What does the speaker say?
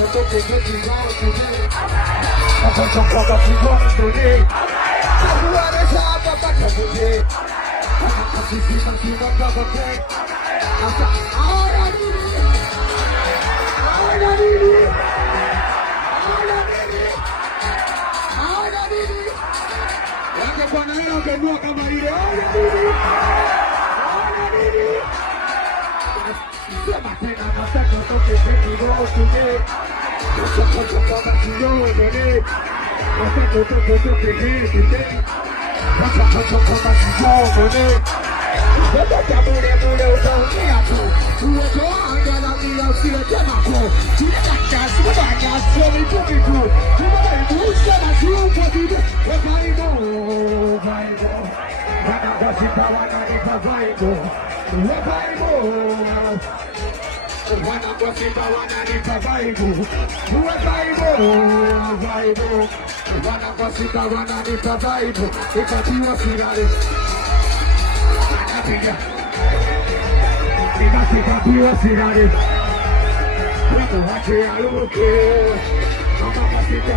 todo que yo digo today. Atención cuando sigo today. Jugar esa papa today. Así sigo sigo today. Hasta ahora Didi. Ahora Didi. Ahora Didi. Ahora Didi. Ya que ponerlo que no acaba de ir. Ahora Didi. Ahora Didi. Se matena no se notó que se tiró today. No se notó que se tiró today. No se notó que se tiró today. No se notó que se tiró today. No te amore mure un teatro. Tu ojo anga la mira si le temaco. Tu le bañas, tu bañas, sobre el público. Tu me gusta la chupa, tu me vaigo, vaigo. Wana wasita wana nipa vaigo. Vaigo. Wana wasita wana nipa vaigo. Vaigo, vaigo. Wana wasita wana nipa vaigo. Ikatiwa sirare. Iba sirare. Cuando hace algo que no me pasita,